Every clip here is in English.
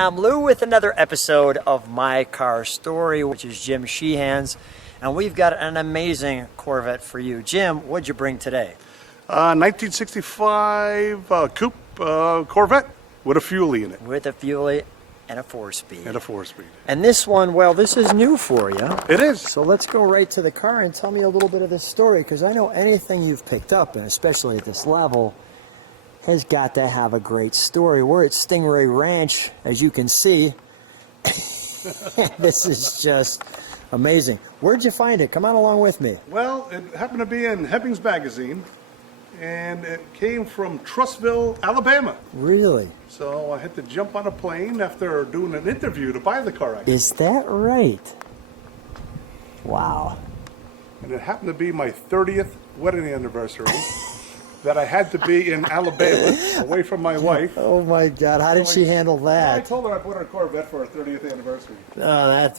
I'm Lou with another episode of My Car Story, which is Jim Sheehan's, and we've got an amazing Corvette for you. Jim, what'd you bring today? 1965 coupe Corvette with a Fuelie in it. With a Fuelie and a 4-speed. And a 4-speed. And this one, well, this is new for you. It is. So let's go right to the car and tell me a little bit of this story, because I know anything you've picked up, and especially at this level, has got to have a great story. We're at Stingray Ranch, as you can see. This is just amazing. Where'd you find it? Come on along with me. Well, it happened to be in Hebbings Magazine, and it came from Trussville, Alabama. Really? So I had to jump on a plane after doing an interview to buy the car. Actually. Is that right? Wow. And it happened to be my 30th wedding anniversary. That I had to be in Alabama, away from my wife. Oh my God! How did she handle that? I told her I bought her a Corvette for her 30th anniversary.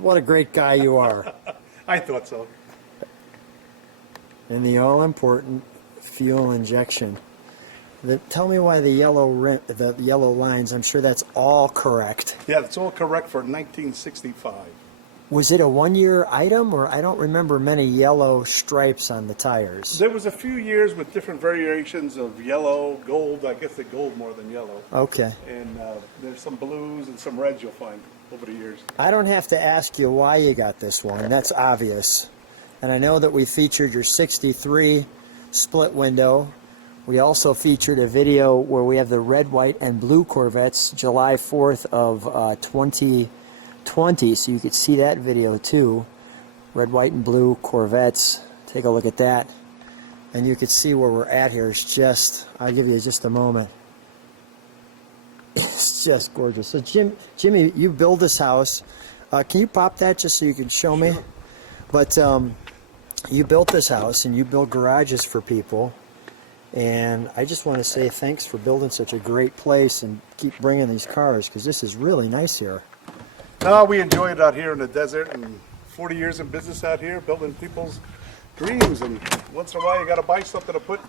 What a great guy you are. I thought so. And the all-important fuel injection. Tell me why the yellow lines. I'm sure that's all correct. Yeah, it's all correct for 1965. Was it a one-year item, or I don't remember many yellow stripes on the tires? There was a few years with different variations of yellow, gold. I guess the gold more than yellow. Okay. And there's some blues and some reds you'll find over the years. I don't have to ask you why you got this one. That's obvious. And I know that we featured your 63 split window. We also featured a video where we have the red, white, and blue Corvettes, July 4th of 2020, so you could see that video too. Red, white, and blue Corvettes. Take a look at that. And you could see where we're at here. It's just, I'll give you just a moment. It's just gorgeous. So Jimmy, you build this house. Can you pop that just so you can show me? Sure. But you built this house and you build garages for people. And I just want to say thanks for building such a great place and keep bringing these cars, because this is really nice here. We enjoy it out here in the desert, and 40 years in business out here, building people's dreams. And once in a while, you got to buy something to put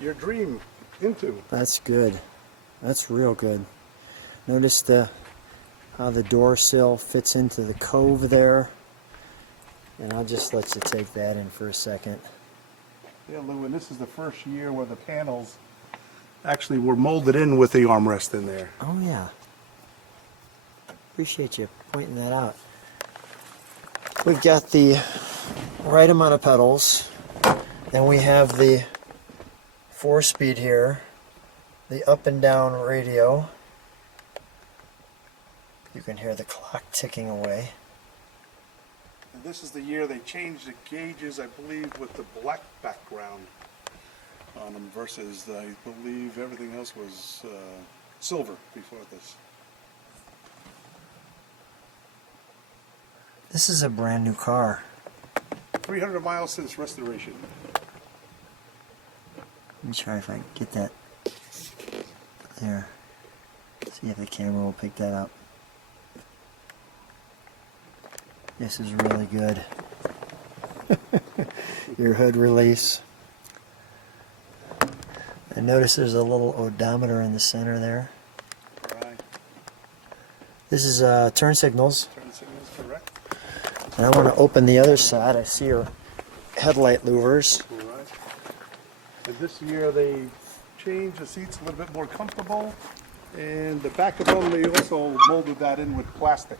your dream into. That's good. That's real good. Notice how the door sill fits into the cove there. And I'll just let you take that in for a second. Yeah, Lou, and this is the first year where the panels actually were molded in with the armrest in there. Oh, yeah. Appreciate you pointing that out. We've got the right amount of pedals. Then we have the 4-speed here, the up and down radio. You can hear the clock ticking away. And this is the year they changed the gauges, I believe, with the black background on them versus, I believe, everything else was silver before this. This is a brand new car. 300 miles since restoration. Let me try if I can get that there. See if the camera will pick that up. This is really good. Your hood release. And notice there's a little odometer in the center there. Right. This is turn signals. Turn signals, correct. And I want to open the other side. I see your headlight louvers. All right. And this year they changed the seats a little bit more comfortable. And the back of them, they also molded that in with plastic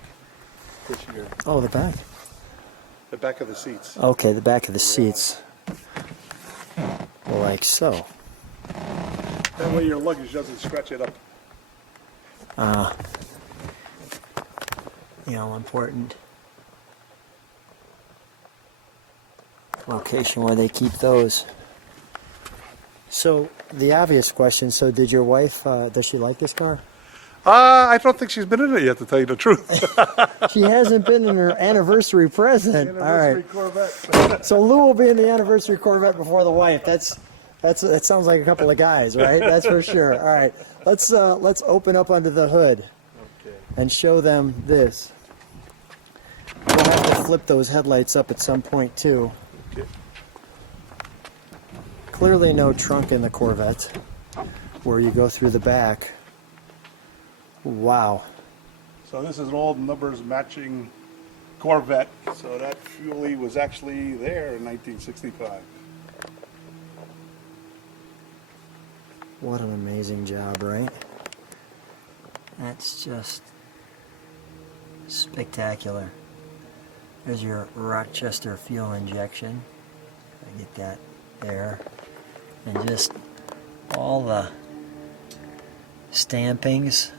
this year. Oh, the back. The back of the seats. Okay, the back of the seats. Like so. That way your luggage doesn't scratch it up. Important location where they keep those. So, the obvious question, so did your wife, does she like this car? I don't think she's been in it yet, to tell you the truth. She hasn't been in her anniversary present. Anniversary All right. Corvette. So Lou will be in the anniversary Corvette before the wife. That sounds like a couple of guys, right? That's for sure. All right. Let's open up under the hood and show them this. We'll have to flip those headlights up at some point too. Okay. Clearly no trunk in the Corvette where you go through the back. Wow. So this is an old numbers matching Corvette. So that Fuelie was actually there in 1965. What an amazing job, right? That's just spectacular. There's your Rochester fuel injection. I get that there. And just all the stampings.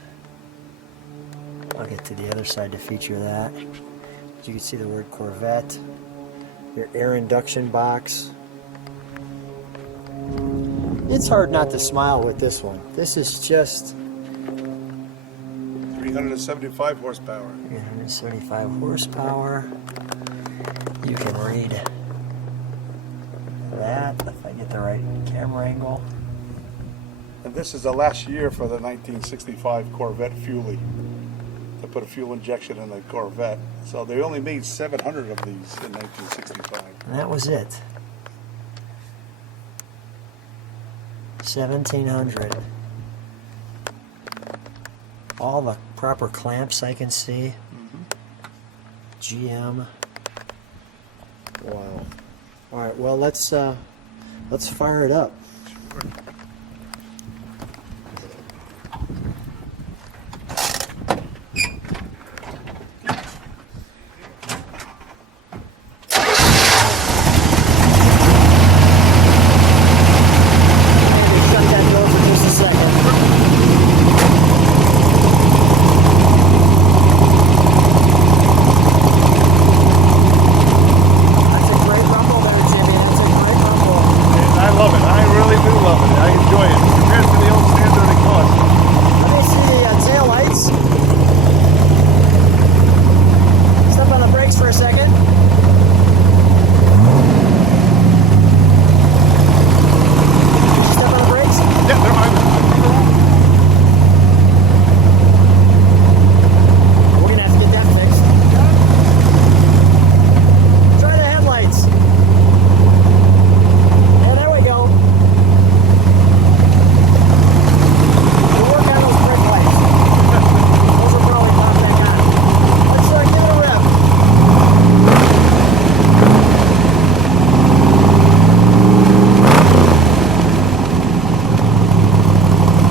I'll get to the other side to feature that. You can see the word Corvette. Your air induction box. It's hard not to smile with this one. This is just 375 horsepower. 375 horsepower. You can read that if I get the right camera angle. And this is the last year for the 1965 Corvette Fuelie. They put a fuel injection in the Corvette. So they only made 700 of these in 1965. And that was it. 1,700. All the proper clamps I can see. GM. Wow. All right. Well, let's fire it up. Shut that door for just a second. That's a great rumble there, Jimmy. That's a great rumble. I love it. I really do love it. I enjoy it. Compared to the old standard exhaust. Let me see the tail lights. Step on the brakes for a second. Did you step on the brakes? Yeah, they're mine. We're gonna have to get that fixed. Try the headlights. Yeah, there we go. We'll work on those brake lights. Those will probably pop back on. Let's give it a rev.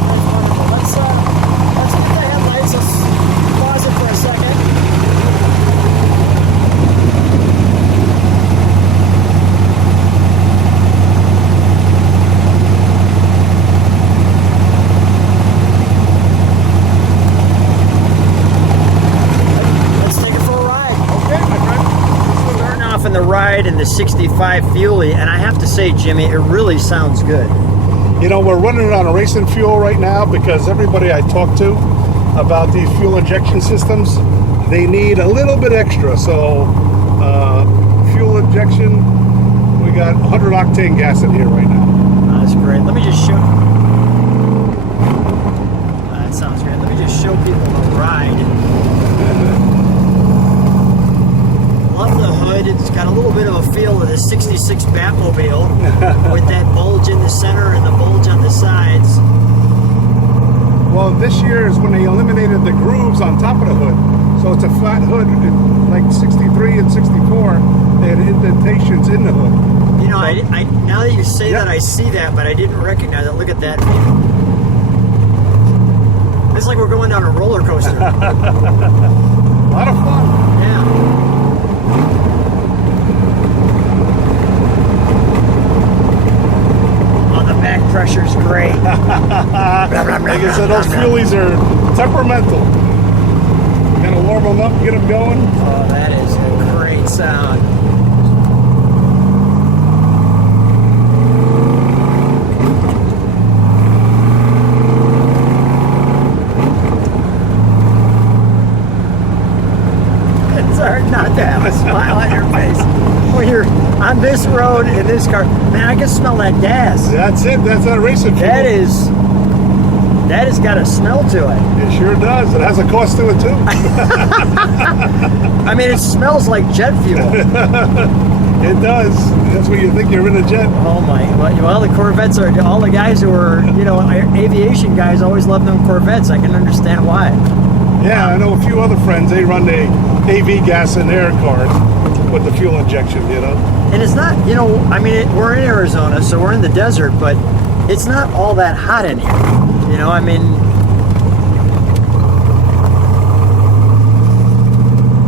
That's wonderful. Let's get the headlights. Let's pause it for a second. Let's take it for a ride. Okay, my friend. Starting off in the ride in the 65 Fuelie, and I have to say, Jimmy, it really sounds good. You know, we're running it on a racing fuel right now because everybody I talk to about these fuel injection systems, they need a little bit extra. So, fuel injection, we got 100 octane gas in here right now. That's great. Let me just show. That sounds great. Let me just show people the ride. Love the hood. It's got a little bit of a feel of the 66 Batmobile with that bulge in the center and the bulge on the sides. Well, this year is when they eliminated the grooves on top of the hood. So it's a flat hood, like 63 and 64, they had indentations in the hood. You know, I now that you say that, I see that, but I didn't recognize it. Look at that. It's like we're going down a roller coaster. A lot of fun. Yeah. Oh, the back pressure's great. Like I said, those Fuelies are temperamental. Gotta warm them up, get them going. Oh, that is a great sound. It's hard not to have a smile on your face when you're on this road in this car. Man, I can smell that gas. That's it. That's that racing fuel. That has got a smell to it. It sure does. It has a cost to it too. I mean, it smells like jet fuel. It does. That's when you think you're in a jet. Oh my! Well, the Corvettes are all the guys who are, aviation guys always love them Corvettes. I can understand why. Yeah, I know a few other friends. They run the AV gas in their cars with the fuel injection, you know. And it's not, you know, I mean, we're in Arizona, so we're in the desert, but it's not all that hot in here. You know, I mean,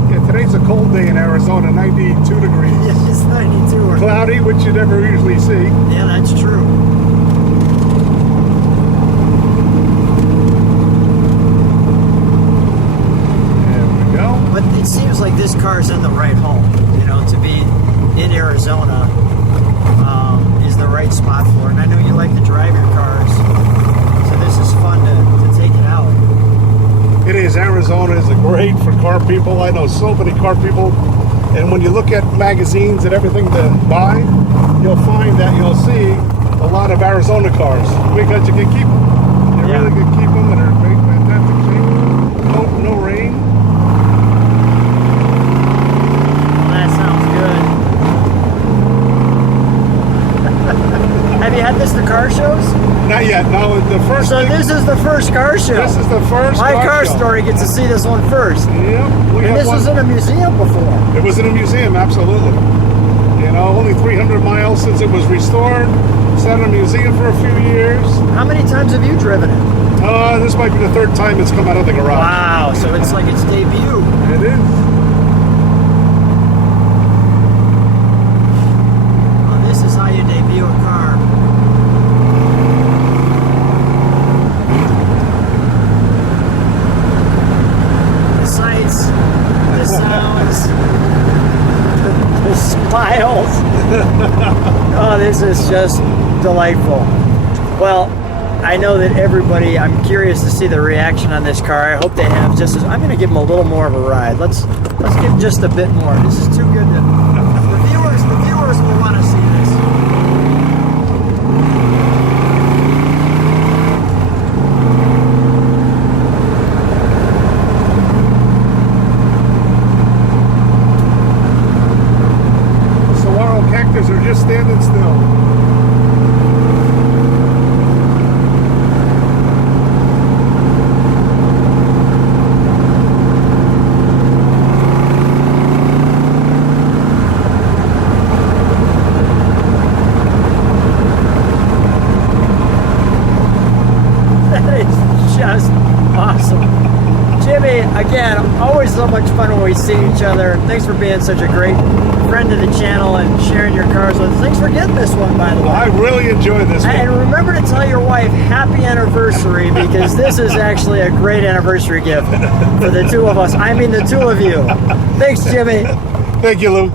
yeah, today's a cold day in Arizona, 92 degrees. yeah, it's 92 or Cloudy, which you never usually see. yeah, that's true. There we go. But it seems like this car's in the right home. You know, to be in Arizona is the right spot for it. And I know you like to drive your cars, so this is fun to take it out. It is. Arizona is great for car people. I know so many car people. And when you look at magazines and everything to buy, you'll find that you'll see a lot of Arizona cars because you can keep them. You really can keep them, and they're in great, fantastic shape. No rain. Well, that sounds good. Have you had this to car shows? Not yet. No, the first. So thing, this is the first car show. This is the first. My car show. story gets to see this one first. Yep. And this was in a museum before. It was in a museum, absolutely. You know, only 300 miles since it was restored. Sat in a museum for a few years. How many times have you driven it? This might be the third time it's come out of the garage. Wow, so it's like its debut. It is. Oh, this is how you debut a car. The sights, the sounds, the smiles. Oh, this is just delightful. Well, I know that everybody, I'm curious to see the reaction on this car. I hope they have just as, I'm going to give them a little more of a ride. Let's give just a bit more. This is too good to, the viewers will want to see this. The saguaro cactus are just standing still. That is just awesome. Jimmy, again, always so much fun when we see each other. Thanks for being such a great friend to the channel and sharing your cars with us. Thanks for getting this one, by the way. I really enjoyed this one. And remember to tell your wife happy anniversary, because this is actually a great anniversary gift for the two of us. I mean the two of you. Thanks, Jimmy. Thank you, Lou.